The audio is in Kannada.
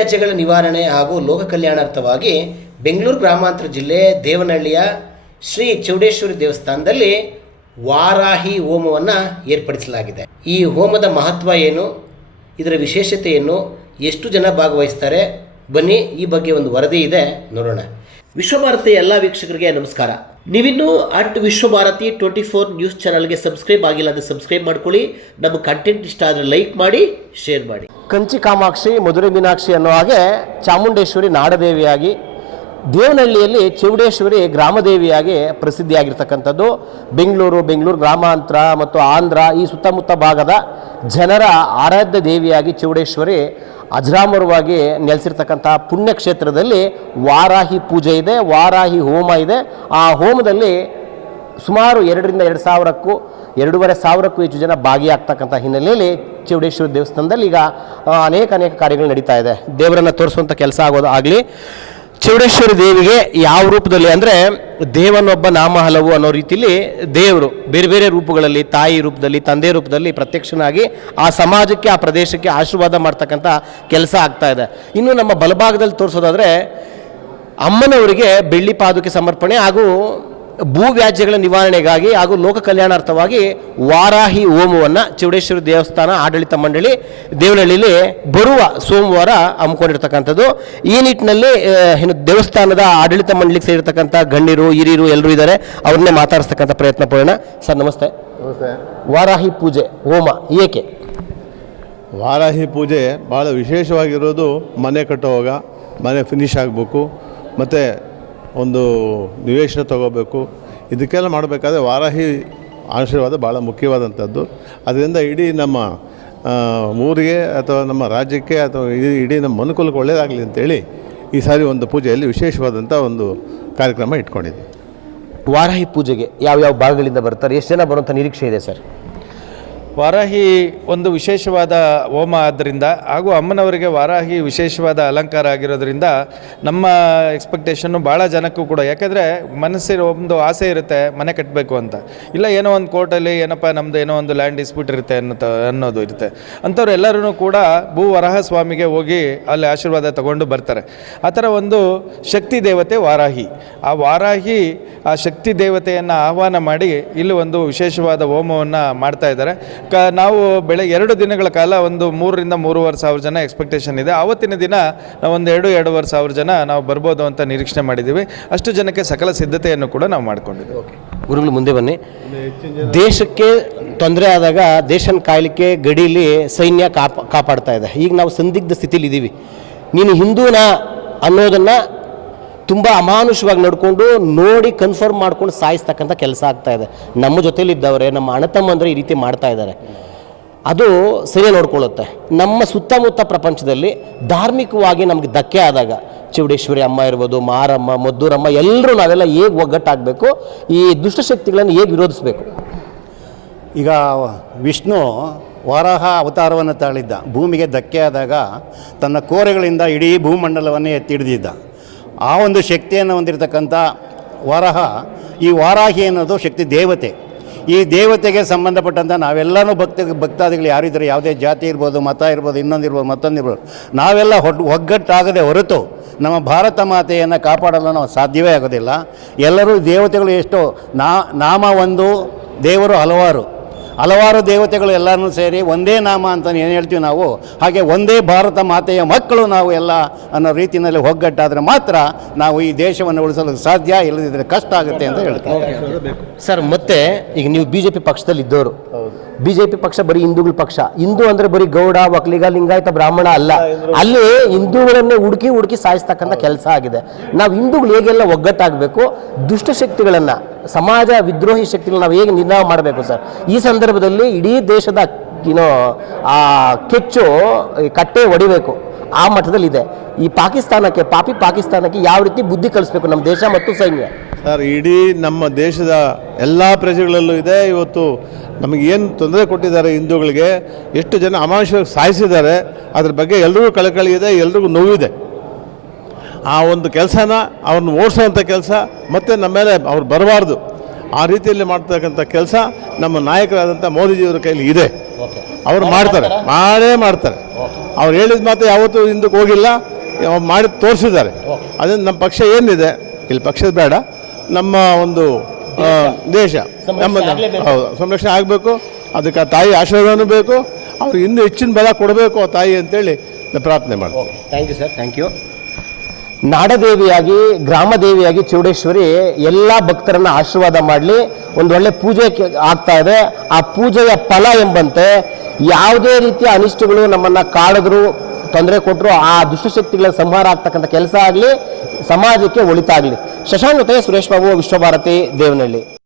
ವ್ಯಾಜ್ಯಗಳ ನಿವಾರಣೆ ಹಾಗೂ ಲೋಕ ಕಲ್ಯಾಣಾರ್ಥವಾಗಿ ಬೆಂಗಳೂರು ಗ್ರಾಮಾಂತರ ಜಿಲ್ಲೆ ದೇವನಹಳ್ಳಿಯ ಶ್ರೀ ಚೌಡೇಶ್ವರಿ ದೇವಸ್ಥಾನದಲ್ಲಿ ವಾರಾಹಿ ಹೋಮವನ್ನು ಏರ್ಪಡಿಸಲಾಗಿದೆ. ಈ ಹೋಮದ ಮಹತ್ವ ಏನು? ಇದರ ವಿಶೇಷತೆ ಏನು? ಎಷ್ಟು ಜನ ಭಾಗವಹಿಸ್ತಾರೆ? ಬನ್ನಿ, ಈ ಬಗ್ಗೆ ಒಂದು ವರದಿ ಇದೆ. ನೋಡೋಣ. ವಿಶ್ವಭಾರತಿ ಎಲ್ಲ ವೀಕ್ಷಕರಿಗೆ ನಮಸ್ಕಾರ. ನೀವಿನ್ನೂ at Vishwabharati twenty four news ಚಾನಲ್ಗೆ ಸಬ್ಸ್ಕ್ರೈಬ್ ಆಗಿಲ್ಲ ಅಂದರೆ ಸಬ್ಸ್ಕ್ರೈಬ್ ಮಾಡ್ಕೊಳ್ಳಿ. ನಮ್ಮ ಕಂಟೆಂಟ್ ಇಷ್ಟ ಆದರೆ ಲೈಕ್ ಮಾಡಿ ಶೇರ್ ಮಾಡಿ. ಕಂಚಿ ಕಾಮಾಕ್ಷಿ, ಮಧುರೆ ಮೀನಾಕ್ಷಿ ಅನ್ನೋ ಹಾಗೆ ಚಾಮುಂಡೇಶ್ವರಿ ನಾಡದೇವಿಯಾಗಿ ದೇವನಹಳ್ಳಿಯಲ್ಲಿ ಚೌಡೇಶ್ವರಿ ಗ್ರಾಮದೇವಿಯಾಗಿ ಪ್ರಸಿದ್ಧಿಯಾಗಿರ್ತಕ್ಕಂಥದ್ದು. ಬೆಂಗಳೂರು ಬೆಂಗಳೂರು ಗ್ರಾಮಾಂತರ ಮತ್ತು ಆಂಧ್ರ ಈ ಸುತ್ತಮುತ್ತ ಭಾಗದ ಜನರ ಆರಾಧ್ಯ ದೇವಿಯಾಗಿ ಚೌಡೇಶ್ವರಿ ಅಜರಾಮರವಾಗಿ ನೆಲೆಸಿರ್ತಕ್ಕಂಥ ಪುಣ್ಯಕ್ಷೇತ್ರದಲ್ಲಿ ವಾರಾಹಿ ಪೂಜೆ ಇದೆ, ವಾರಾಹಿ ಹೋಮ ಇದೆ. ಆ ಹೋಮದಲ್ಲಿ ಸುಮಾರು ಎರಡರಿಂದ ಎರಡು ಸಾವಿರಕ್ಕೂ, ಎರಡೂವರೆ ಸಾವಿರಕ್ಕೂ ಹೆಚ್ಚು ಜನ ಭಾಗಿಯಾಗ್ತಕ್ಕಂಥ ಹಿನ್ನೆಲೆಯಲ್ಲಿ ಚೌಡೇಶ್ವರಿ ದೇವಸ್ಥಾನದಲ್ಲಿ ಈಗ ಅನೇಕ ಅನೇಕ ಕಾರ್ಯಗಳು ನಡೀತಾ ಇದೆ. ದೇವರನ್ನು ತೋರಿಸುವಂಥ ಕೆಲಸ ಆಗೋದು ಆಗಲಿ ಚೌಡೇಶ್ವರಿ ದೇವಿಗೆ ಯಾವ ರೂಪದಲ್ಲಿ ಅಂದರೆ ದೇವನೊಬ್ಬ ನಾಮ ಹಲವು ಅನ್ನೋ ರೀತಿಯಲ್ಲಿ ದೇವರು ಬೇರೆ ಬೇರೆ ರೂಪಗಳಲ್ಲಿ, ತಾಯಿ ರೂಪದಲ್ಲಿ, ತಂದೆ ರೂಪದಲ್ಲಿ ಪ್ರತ್ಯಕ್ಷನಾಗಿ ಆ ಸಮಾಜಕ್ಕೆ, ಆ ಪ್ರದೇಶಕ್ಕೆ ಆಶೀರ್ವಾದ ಮಾಡ್ತಕ್ಕಂಥ ಕೆಲಸ ಆಗ್ತಾ ಇದೆ. ಇನ್ನು ನಮ್ಮ ಬಲಭಾಗದಲ್ಲಿ ತೋರಿಸೋದಾದರೆ ಅಮ್ಮನವರಿಗೆ ಬೆಳ್ಳಿ ಪಾದುಕೆ ಸಮರ್ಪಣೆ ಹಾಗೂ ಭೂ ವ್ಯಾಜ್ಯಗಳ ನಿವಾರಣೆಗಾಗಿ ಹಾಗೂ ಲೋಕ ಕಲ್ಯಾಣಾರ್ಥವಾಗಿ ವಾರಾಹಿ ಹೋಮವನ್ನು ಚೌಡೇಶ್ವರಿ ದೇವಸ್ಥಾನ ಆಡಳಿತ ಮಂಡಳಿ ದೇವನಹಳ್ಳಿಲಿ ಬರುವ ಸೋಮವಾರ ಹಮ್ಮಿಕೊಂಡಿರ್ತಕ್ಕಂಥದ್ದು. ಈ ನಿಟ್ಟಿನಲ್ಲಿ ಏನು ದೇವಸ್ಥಾನದ ಆಡಳಿತ ಮಂಡಳಿಗೆ ಸೇರಿರ್ತಕ್ಕಂಥ ಗಣ್ಯರು ಹಿರಿಯರು ಎಲ್ಲರೂ ಇದ್ದಾರೆ. ಅವ್ರನ್ನೇ ಮಾತಾಡಿಸ್ತಕ್ಕಂಥ ಪ್ರಯತ್ನ ಪಡೋಣ. ಸರ್ ನಮಸ್ತೆ. ನಮಸ್ತೆ. ವಾರಾಹಿ ಪೂಜೆ ಹೋಮ ಏಕೆ? ವಾರಾಹಿ ಪೂಜೆ ಭಾಳ ವಿಶೇಷವಾಗಿರೋದು ಮನೆ ಕಟ್ಟುವಾಗ ಮನೆ ಫಿನಿಶ್ ಆಗಬೇಕು. ಮತ್ತು ಒಂದು ನಿವೇಶನ ತಗೋಬೇಕು. ಇದಕ್ಕೆಲ್ಲ ಮಾಡಬೇಕಾದ್ರೆ ವಾರಾಹಿ ಆಶೀರ್ವಾದ ಭಾಳ ಮುಖ್ಯವಾದಂಥದ್ದು. ಅದರಿಂದ ಇಡೀ ನಮ್ಮ ಊರಿಗೆ ಅಥವಾ ನಮ್ಮ ರಾಜ್ಯಕ್ಕೆ ಅಥವಾ ಇಡೀ ಇಡೀ ನಮ್ಮ ಮನುಕುಲಕ್ಕೆ ಒಳ್ಳೆಯದಾಗಲಿ ಅಂತೇಳಿ ಈ ಸಾರಿ ಒಂದು ಪೂಜೆಯಲ್ಲಿ ವಿಶೇಷವಾದಂಥ ಒಂದು ಕಾರ್ಯಕ್ರಮ ಇಟ್ಕೊಂಡಿದ್ದೀವಿ. ವಾರಾಹಿ ಪೂಜೆಗೆ ಯಾವ್ಯಾವ ಭಾಗಗಳಿಂದ ಬರ್ತಾರೆ? ಎಷ್ಟು ಜನ ಬರುವಂಥ ನಿರೀಕ್ಷೆ ಇದೆ ಸರ್? ವಾರಾಹಿ ಒಂದು ವಿಶೇಷವಾದ ಹೋಮ ಆದ್ದರಿಂದ ಹಾಗೂ ಅಮ್ಮನವರಿಗೆ ವಾರಾಹಿ ವಿಶೇಷವಾದ ಅಲಂಕಾರ ಆಗಿರೋದ್ರಿಂದ ನಮ್ಮ ಎಕ್ಸ್ಪೆಕ್ಟೇಷನ್ನು ಭಾಳ ಜನಕ್ಕೂ ಕೂಡ. ಯಾಕೆಂದರೆ ಮನಸ್ಸಿನ ಒಂದು ಆಸೆ ಇರುತ್ತೆ, ಮನೆ ಕಟ್ಟಬೇಕು ಅಂತ. ಇಲ್ಲ ಏನೋ ಒಂದು ಕೋರ್ಟಲ್ಲಿ ಏನಪ್ಪ ನಮ್ಮದು ಏನೋ ಒಂದು ಲ್ಯಾಂಡ್ ಡಿಸ್ಪ್ಯೂಟ್ ಇರುತ್ತೆ ಅನ್ನೋ ಅನ್ನೋದು ಇರುತ್ತೆ. ಅಂಥವ್ರು ಎಲ್ಲರೂ ಕೂಡ ಭೂ ವರಹ ಸ್ವಾಮಿಗೆ ಹೋಗಿ ಅಲ್ಲಿ ಆಶೀರ್ವಾದ ತಗೊಂಡು ಬರ್ತಾರೆ. ಆ ಥರ ಒಂದು ಶಕ್ತಿ ದೇವತೆ ವಾರಾಹಿ. ಆ ವಾರಾಹಿ ಆ ಶಕ್ತಿ ದೇವತೆಯನ್ನು ಆಹ್ವಾನ ಮಾಡಿ ಇಲ್ಲಿ ಒಂದು ವಿಶೇಷವಾದ ಹೋಮವನ್ನು ಮಾಡ್ತಾ ಇದ್ದಾರೆ. ಕ, ನಾವು ಬೆಳೆ ಎರಡು ದಿನಗಳ ಕಾಲ ಒಂದು ಮೂರರಿಂದ ಮೂರುವರೆ ಸಾವಿರ ಜನ ಎಕ್ಸ್ಪೆಕ್ಟೇಷನ್ ಇದೆ. ಆವತ್ತಿನ ದಿನ ನಾವು ಒಂದು ಎರಡು, ಎರಡೂವರೆ ಸಾವಿರ ಜನ ನಾವು ಬರ್ಬೋದು ಅಂತ ನಿರೀಕ್ಷೆ ಮಾಡಿದ್ದೀವಿ. ಅಷ್ಟು ಜನಕ್ಕೆ ಸಕಲ ಸಿದ್ಧತೆಯನ್ನು ಕೂಡ ನಾವು ಮಾಡ್ಕೊಂಡಿದ್ದೀವಿ. ಗುರುಗಳು ಮುಂದೆ ಬನ್ನಿ. ದೇಶಕ್ಕೆ ತೊಂದರೆ ಆದಾಗ ದೇಶನ ಕಾಯಲಿಕ್ಕೆ ಗಡಿಲಿ ಸೈನ್ಯ ಕಾಪ, ಕಾಪಾಡ್ತಾ ಇದೆ. ಈಗ ನಾವು ಸಂದಿಗ್ಧ ಸ್ಥಿತಿಲಿ ಇದ್ದೀವಿ ನೀನು ಹಿಂದೂನಾ ಅನ್ನೋದನ್ನು ತುಂಬ ಅಮಾನುಷವಾಗಿ ನಡ್ಕೊಂಡು ನೋಡಿ ಕನ್ಫರ್ಮ್ ಮಾಡ್ಕೊಂಡು ಸಾಯಿಸ್ತಕ್ಕಂಥ ಕೆಲಸ ಆಗ್ತಾ ಇದೆ. ನಮ್ಮ ಜೊತೆಲಿದ್ದವರೇ, ನಮ್ಮ ಅಣ್ಣ ತಮ್ಮಂದ್ರೆ ಈ ರೀತಿ ಮಾಡ್ತಾ ಇದ್ದಾರೆ. ಅದು ಸರಿ ನೋಡ್ಕೊಳ್ಳುತ್ತೆ. ನಮ್ಮ ಸುತ್ತಮುತ್ತ ಪ್ರಪಂಚದಲ್ಲಿ ಧಾರ್ಮಿಕವಾಗಿ ನಮಗೆ ಧಕ್ಕೆ ಆದಾಗ ಚೌಡೇಶ್ವರಿ ಅಮ್ಮ ಇರ್ಬೋದು, ಮಾರಮ್ಮ, ಮದ್ದೂರಮ್ಮ ಎಲ್ಲರೂ ನಾವೆಲ್ಲ ಹೇಗೆ ಒಗ್ಗಟ್ಟಾಗಬೇಕು, ಈ ದುಷ್ಟಶಕ್ತಿಗಳನ್ನು ಹೇಗೆ ವಿರೋಧಿಸಬೇಕು? ಈಗ ವಿಷ್ಣು ವರಾಹ ಅವತಾರವನ್ನು ತಾಳಿದ್ದ. ಭೂಮಿಗೆ ಧಕ್ಕೆ ಆದಾಗ ತನ್ನ ಕೋರೆಗಳಿಂದ ಇಡೀ ಭೂಮಂಡಲವನ್ನೇ ಎತ್ತಿ ಹಿಡಿದಿದ್ದ. ಆ ಒಂದು ಶಕ್ತಿಯನ್ನು ಹೊಂದಿರತಕ್ಕಂಥ ವರಹ, ಈ ವಾರಾಹಿ ಅನ್ನೋದು ಶಕ್ತಿ ದೇವತೆ. ಈ ದೇವತೆಗೆ ಸಂಬಂಧಪಟ್ಟಂಥ ನಾವೆಲ್ಲರೂ ಭಕ್ತ, ಭಕ್ತಾದಿಗಳು ಯಾರಿದ್ದಾರೆ ಯಾವುದೇ ಜಾತಿ ಇರ್ಬೋದು, ಮತ ಇರ್ಬೋದು ಇನ್ನೊಂದಿರ್ಬೋದು ಮತ್ತೊಂದಿರ್ಬೋದು ನಾವೆಲ್ಲ ಹೊಟ್ಟು ಒಗ್ಗಟ್ಟಾಗದೆ ಹೊರತು ನಮ್ಮ ಭಾರತ ಮಾತೆಯನ್ನು ಕಾಪಾಡಲು ನಾವು ಸಾಧ್ಯವೇ ಆಗೋದಿಲ್ಲ. ಎಲ್ಲರೂ ದೇವತೆಗಳು ಎಷ್ಟೋ ನಾಮ ಒಂದು ದೇವರು ಹಲವಾರು. ಹಲವಾರು ದೇವತೆಗಳು ಎಲ್ಲರೂ ಸೇರಿ ಒಂದೇ ನಾಮ ಅಂತ ಏನು ಹೇಳ್ತೀವಿ ನಾವು? ಹಾಗೆ ಒಂದೇ ಭಾರತ ಮಾತೆಯ ಮಕ್ಕಳು ನಾವು ಎಲ್ಲ ಅನ್ನೋ ರೀತಿಯಲ್ಲಿ ಒಗ್ಗಟ್ಟಾದರೆ ಮಾತ್ರ ನಾವು ಈ ದೇಶವನ್ನು ಉಳಿಸಲು ಸಾಧ್ಯ ಇಲ್ಲದಿದ್ದರೆ ಕಷ್ಟ ಆಗುತ್ತೆ ಅಂತ ಹೇಳ್ತೀವಿ ಸರ್ ಮತ್ತೆ ಈಗ ನೀವು ಬಿ ಜೆ ಪಿ ಪಕ್ಷದಲ್ಲಿ ಇದ್ದವರು. ಬಿ ಜೆ ಪಿ ಪಕ್ಷ ಬರೀ ಹಿಂದೂಗಳ ಪಕ್ಷ. ಹಿಂದೂ ಅಂದರೆ ಬರೀ ಗೌಡ ಒಕ್ಕಲಿಗ ಲಿಂಗಾಯತ ಬ್ರಾಹ್ಮಣ ಅಲ್ಲ. ಅಲ್ಲಿ ಹಿಂದೂಗಳನ್ನೇ ಹುಡುಕಿ ಹುಡುಕಿ ಸಾಯಿಸ್ತಕ್ಕಂಥ ಕೆಲಸ ಆಗಿದೆ. ನಾವು ಹಿಂದೂಗಳು ಹೇಗೆಲ್ಲ ಒಗ್ಗಟ್ಟಾಗಬೇಕು? ದುಷ್ಟಶಕ್ತಿಗಳನ್ನು ಸಮಾಜ ವಿದ್ರೋಹಿ ಶಕ್ತಿನ ನಾವು ಹೇಗೆ ನಿರ್ಣಯ ಮಾಡಬೇಕು ಸರ್? ಈ ಸಂದರ್ಭದಲ್ಲಿ ಇಡೀ ದೇಶದ ಏನೋ ಆ ಕೆಚ್ಚು ಕಟ್ಟೆ ಒಡಿಬೇಕು. ಆ ಮಟ್ಟದಲ್ಲಿದೆ. ಈ ಪಾಕಿಸ್ತಾನಕ್ಕೆ, ಪಾಪಿ ಪಾಕಿಸ್ತಾನಕ್ಕೆ ಯಾವ ರೀತಿ ಬುದ್ಧಿ ಕಲಿಸ್ಬೇಕು ನಮ್ಮ ದೇಶ ಮತ್ತು ಸೈನ್ಯ? ಸರ್, ಇಡೀ ನಮ್ಮ ದೇಶದ ಎಲ್ಲ ಪ್ರಜೆಗಳಲ್ಲೂ ಇದೆ. ಇವತ್ತು ನಮಗೇನು ತೊಂದರೆ ಕೊಟ್ಟಿದ್ದಾರೆ ಹಿಂದೂಗಳಿಗೆ, ಎಷ್ಟು ಜನ ಅಮಾನುಷವಾಗಿ ಸಾಯಿಸಿದ್ದಾರೆ, ಅದ್ರ ಬಗ್ಗೆ ಎಲ್ರಿಗೂ ಕಳಕಳಿ ಇದೆ, ಎಲ್ರಿಗೂ ನೋವಿದೆ. ಆ ಒಂದು ಕೆಲಸನ ಅವ್ರನ್ನ ಓಡಿಸೋವಂಥ ಕೆಲಸ ಮತ್ತು ನಮ್ಮ ಮೇಲೆ ಅವ್ರು ಬರಬಾರ್ದು. ಆ ರೀತಿಯಲ್ಲಿ ಮಾಡ್ತಕ್ಕಂಥ ಕೆಲಸ ನಮ್ಮ ನಾಯಕರಾದಂಥ ಮೋದಿಜಿಯವರ ಕೈಲಿ ಇದೆ. ಅವರು ಮಾಡ್ತಾರೆ. ಮಾಡೇ ಮಾಡ್ತಾರೆ. ಅವ್ರು ಹೇಳಿದ ಮಾತು ಯಾವತ್ತೂ ಹಿಂದಕ್ಕೆ ಹೋಗಿಲ್ಲ. ಅವ್ರು ಮಾಡಿ ತೋರಿಸಿದ್ದಾರೆ. ಅದರಿಂದ ನಮ್ಮ ಪಕ್ಷ ಏನಿದೆ? ಇಲ್ಲಿ ಪಕ್ಷದ ಬೇಡ. ನಮ್ಮ ಒಂದು ದೇಶ. ನಮ್ಮ ಹೌದು. ಸಂರಕ್ಷಣೆ ಆಗಬೇಕು. ಅದಕ್ಕೆ ಆ ತಾಯಿ ಆಶೀರ್ವಾದನೂ ಬೇಕು. ಅವ್ರಿಗೆ ಇನ್ನೂ ಹೆಚ್ಚಿನ ಬಲ ಕೊಡಬೇಕು ಆ ತಾಯಿ ಅಂತೇಳಿ ನಾನು ಪ್ರಾರ್ಥನೆ ಮಾಡ್ತೀವಿ. Thank you sir. Thank you. ನಾಡದೇವಿಯಾಗಿ, ಗ್ರಾಮದೇವಿಯಾಗಿ ಚೌಡೇಶ್ವರಿ ಎಲ್ಲ ಭಕ್ತರನ್ನ ಆಶೀರ್ವಾದ ಮಾಡಲಿ, ಒಂದು ಒಳ್ಳೆ ಪೂಜೆ ಆಗ್ತಾ ಇದೆ. ಆ ಪೂಜೆಯ ಫಲ ಎಂಬಂತೆ ಯಾವುದೇ ರೀತಿಯ ಅನಿಷ್ಟಗಳು ನಮ್ಮನ್ನ ಕಾಡಿದ್ರು ತೊಂದರೆ ಕೊಟ್ಟರು ಆ ದುಷ್ಟಶಕ್ತಿಗಳ ಸಂಹಾರ ಆಗ್ತಕ್ಕಂಥ ಕೆಲಸ ಆಗಲಿ, ಸಮಾಜಕ್ಕೆ ಒಳಿತಾಗಲಿ. ಶಶಾಂಕತೆ ಸುರೇಶ್ ಬಾಬು, ವಿಶ್ವಭಾರತಿ, ದೇವನಹಳ್ಳಿ.